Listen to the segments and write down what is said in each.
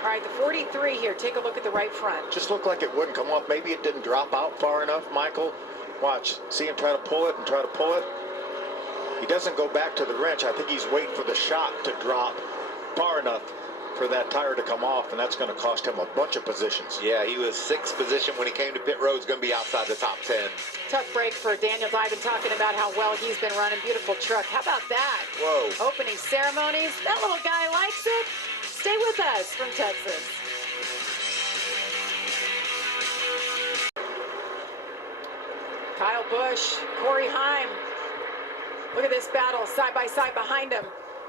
All right, the 43 here. Take a look at the right front. Just looked like it wouldn't come off. Maybe it didn't drop out far enough, Michael. Watch. See him try to pull it and try to pull it. He doesn't go back to the wrench. I think he's waiting for the shot to drop far enough for that tire to come off, and that's going to cost him a bunch of positions. Yeah, he was 6th position when he came to pit road. He's going to be outside the top 10. Tough break for Daniel Diven, talking about how well he's been running. Beautiful truck. How about that? Whoa. Opening ceremonies. That little guy likes it. Stay with us from Texas. Kyle Busch, Corey Heim. Look at this battle side by side behind him.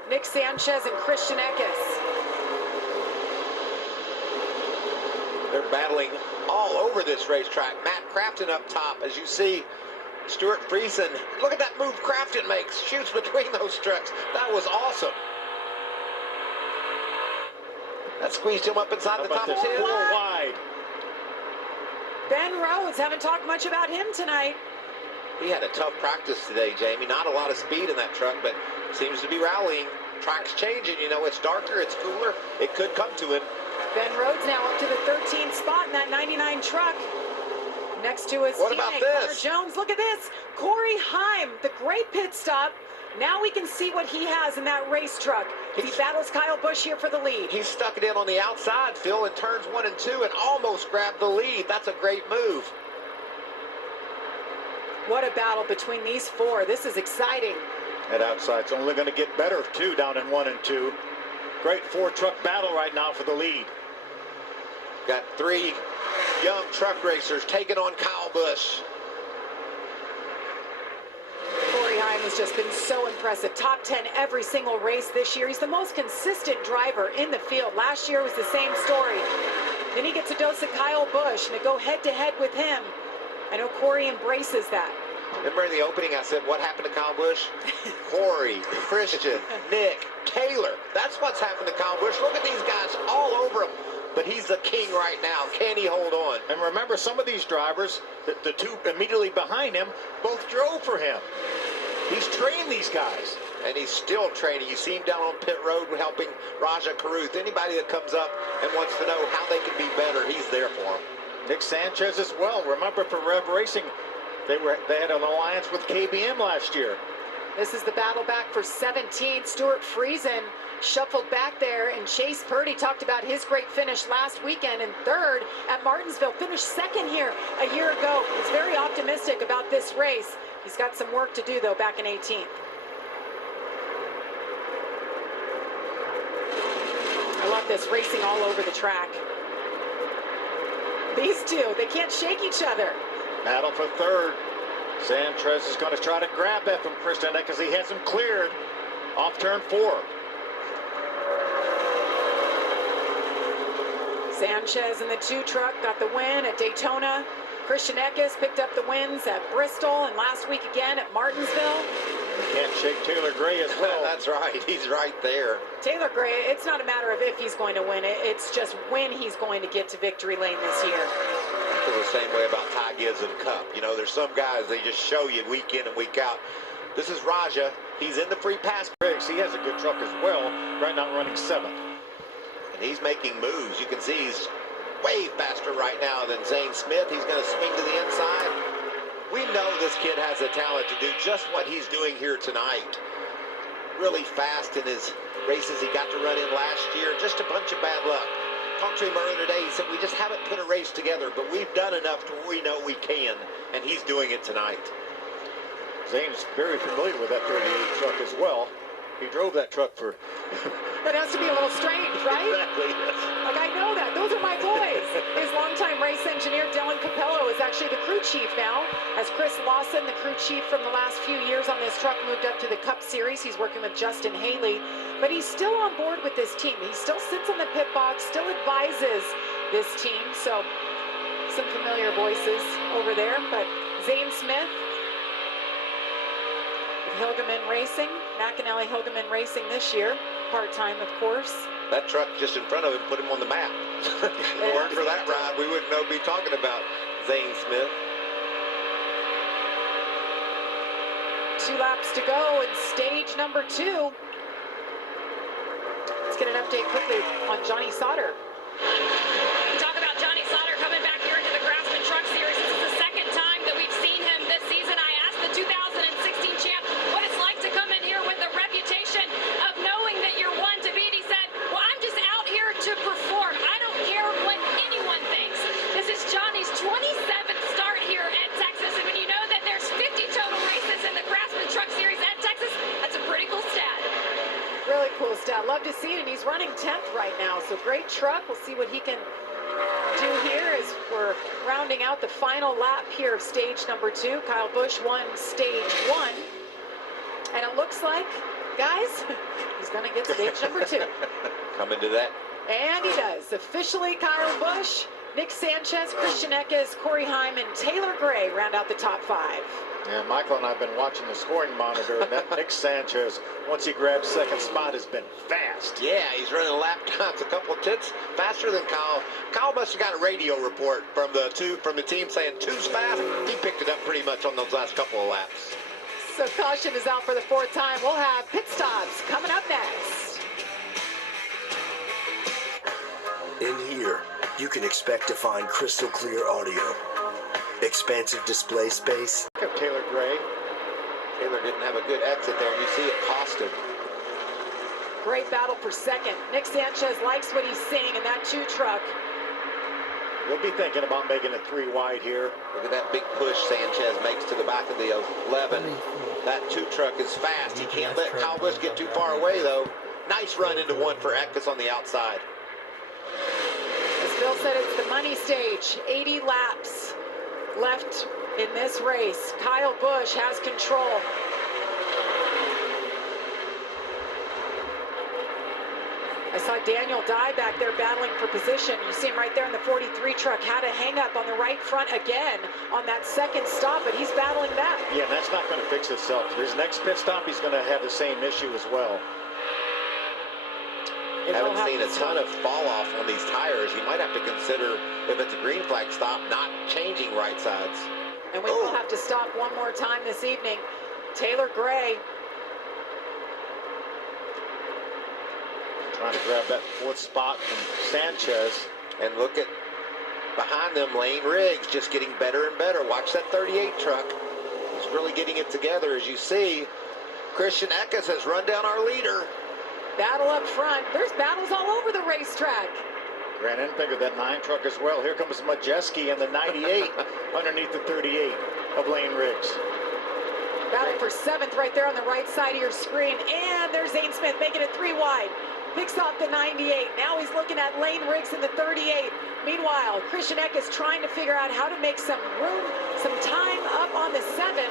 Nick Sanchez and Christian Eckes. They're battling all over this racetrack. Matt Crafton up top, as you see. Stuart Friesen, look at that move Crafton makes. Shoots between those trucks. That was awesome. That squeezed him up inside the top 10. A little wide. Ben Rhodes, haven't talked much about him tonight. He had a tough practice today, Jamie. Not a lot of speed in that truck, but seems to be rallying. Track's changing, you know, it's darker, it's cooler. It could come to him. Ben Rhodes now up to the 13th spot in that 99 truck. Next to his teammate, Connor Jones. Look at this. Corey Heim, the great pit stop. Now we can see what he has in that race truck. He battles Kyle Busch here for the lead. He stuck it in on the outside, Phil, in turns 1 and 2 and almost grabbed the lead. That's a great move. What a battle between these four. This is exciting. That outside's only going to get better, too, down in 1 and 2. Great 4-truck battle right now for the lead. Got 3 young truck racers taking on Kyle Busch. Corey Heim has just been so impressive. Top 10 every single race this year. He's the most consistent driver in the field. Last year was the same story. Then he gets a dose of Kyle Busch and to go head-to-head with him. I know Corey embraces that. Remember in the opening I said, what happened to Kyle Busch? Corey, Christian, Nick, Taylor. That's what's happened to Kyle Busch. Look at these guys all over him. But he's the king right now. Can he hold on? And remember, some of these drivers, the two immediately behind him, both drove for him. He's trained these guys. And he's still training. You see him down on pit road helping Raja Caruth. Anybody that comes up and wants to know how they can be better, he's there for them. Nick Sanchez as well. Remember, for Rev Racing, they had an alliance with KBM last year. This is the battle back for 17th. Stuart Friesen shuffled back there, and Chase Purdy talked about his great finish last weekend and 3rd at Martinsville. Finished 2nd here a year ago. He's very optimistic about this race. He's got some work to do, though, back in 18th. I love this, racing all over the track. These two, they can't shake each other. Battle for 3rd. Sanchez is going to try to grab that from Christian because he has him cleared off turn 4. Sanchez in the 2 truck got the win at Daytona. Christian Eckes picked up the wins at Bristol and last week again at Martinsville. Can't shake Taylor Gray as well. That's right. He's right there. Taylor Gray, it's not a matter of if he's going to win it. It's just when he's going to get to victory lane this year. I feel the same way about Ty Gibbs and Cup. You know, there's some guys, they just show you week in and week out. This is Raja. He's in the free pass. He has a good truck as well. Right now running 7th. And he's making moves. You can see he's way faster right now than Zane Smith. He's going to swing to the inside. We know this kid has the talent to do just what he's doing here tonight. Really fast in his races he got to run in last year. Just a bunch of bad luck. Talked to him earlier today. He said, we just haven't put a race together, but we've done enough to where we know we can. And he's doing it tonight. Zane's very familiar with that 38 truck as well. He drove that truck for... That has to be a little strange, right? Exactly, yes. Like, I know that. Those are my boys. His longtime race engineer, Dylan Capello, is actually the crew chief now. As Chris Lawson, the crew chief from the last few years on this truck, moved up to the Cup Series. He's working with Justin Haley. But he's still on board with this team. He still sits on the pit box, still advises this team. So, some familiar voices over there. But Zane Smith, Hilgeman Racing, McAnally Hilgeman Racing this year, part-time of course. That truck just in front of him put him on the map. If it weren't for that ride, we wouldn't be talking about Zane Smith. 2 laps to go in stage number 2. Let's get an update quickly on Johnny Sauter. to perform. I don't care what anyone thinks. This is Johnny's 27th start here at Texas, and when you know that there's 50 total races in the Craftsman Truck Series at Texas, that's a pretty cool stat. Really cool stat. Love to see it, and he's running 10th right now, so great truck. We'll see what he can do here as we're rounding out the final lap here of stage number 2. Kyle Busch won stage 1, and it looks like, guys, he's going to get stage number 2. Coming to that. And he does. Officially, Kyle Busch, Nick Sanchez, Christian Eckes, Corey Hyman, Taylor Gray round out the top 5. Yeah, Michael and I have been watching the scoring monitor, and that Nick Sanchez, once he grabs second spot, has been fast. Yeah, he's running lap times a couple of tenths faster than Kyle. Kyle must have got a radio report from the team saying 2's fast. He picked it up pretty much on those last couple of laps. So caution is out for the 4th time. We'll have pit stops coming up next. In here, you can expect to find crystal clear audio, expansive display space. Look at Taylor Gray. Taylor didn't have a good exit there. You see it cost him. Great battle for second. Nick Sanchez likes what he's seeing in that 2 truck. We'll be thinking about making it 3 wide here. Look at that big push Sanchez makes to the back of the 11. That 2 truck is fast. He can't let Kyle Busch get too far away, though. Nice run into 1 for Eckes on the outside. As Phil said, it's the money stage. 80 laps left in this race. Kyle Busch has control. I saw Daniel Dye back there battling for position. You see him right there in the 43 truck. Had a hang up on the right front again on that second stop, but he's battling back. Yeah, and that's not going to fix itself. His next pit stop, he's going to have the same issue as well. Haven't seen a ton of fall off on these tires. You might have to consider, if it's a green flag stop, not changing right sides. And we will have to stop one more time this evening. Taylor Gray trying to grab that 4th spot from Sanchez. And look at behind them, Lane Riggs just getting better and better. Watch that 38 truck. He's really getting it together. As you see, Christian Eckes has run down our leader. battle up front. There's battles all over the racetrack. Grant Enfinger, that 9 truck as well. Here comes Majeski and the 98 underneath the 38 of Lane Riggs. Battle for 7th right there on the right side of your screen. And there's Zane Smith making it 3 wide. Picks off the 98. Now he's looking at Lane Riggs in the 38. Meanwhile, Christian Eckes trying to figure out how to make some room, some time up on the 7.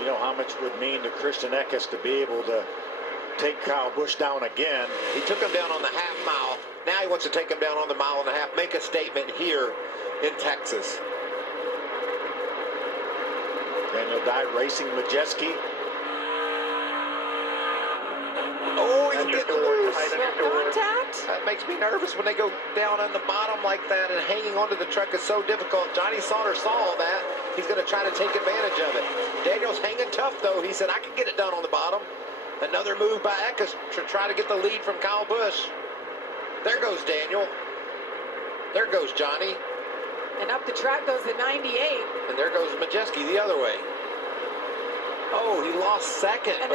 You know how much it would mean to Christian Eckes to be able to take Kyle Busch down again. He took him down on the half mile. Now he wants to take him down on the 1.5 miles. Make a statement here in Texas. Daniel Dye racing Majeski. Oh, he's getting loose. Contact? That makes me nervous when they go down on the bottom like that, and hanging onto the truck is so difficult. Johnny Sauter saw all that. He's going to try to take advantage of it. Daniel's hanging tough, though. He said, I can get it done on the bottom. Another move by Eckes to try to get the lead from Kyle Busch. There goes Daniel. There goes Johnny. And up the track goes the 98. And there goes Majeski the other way. Oh, he lost second. And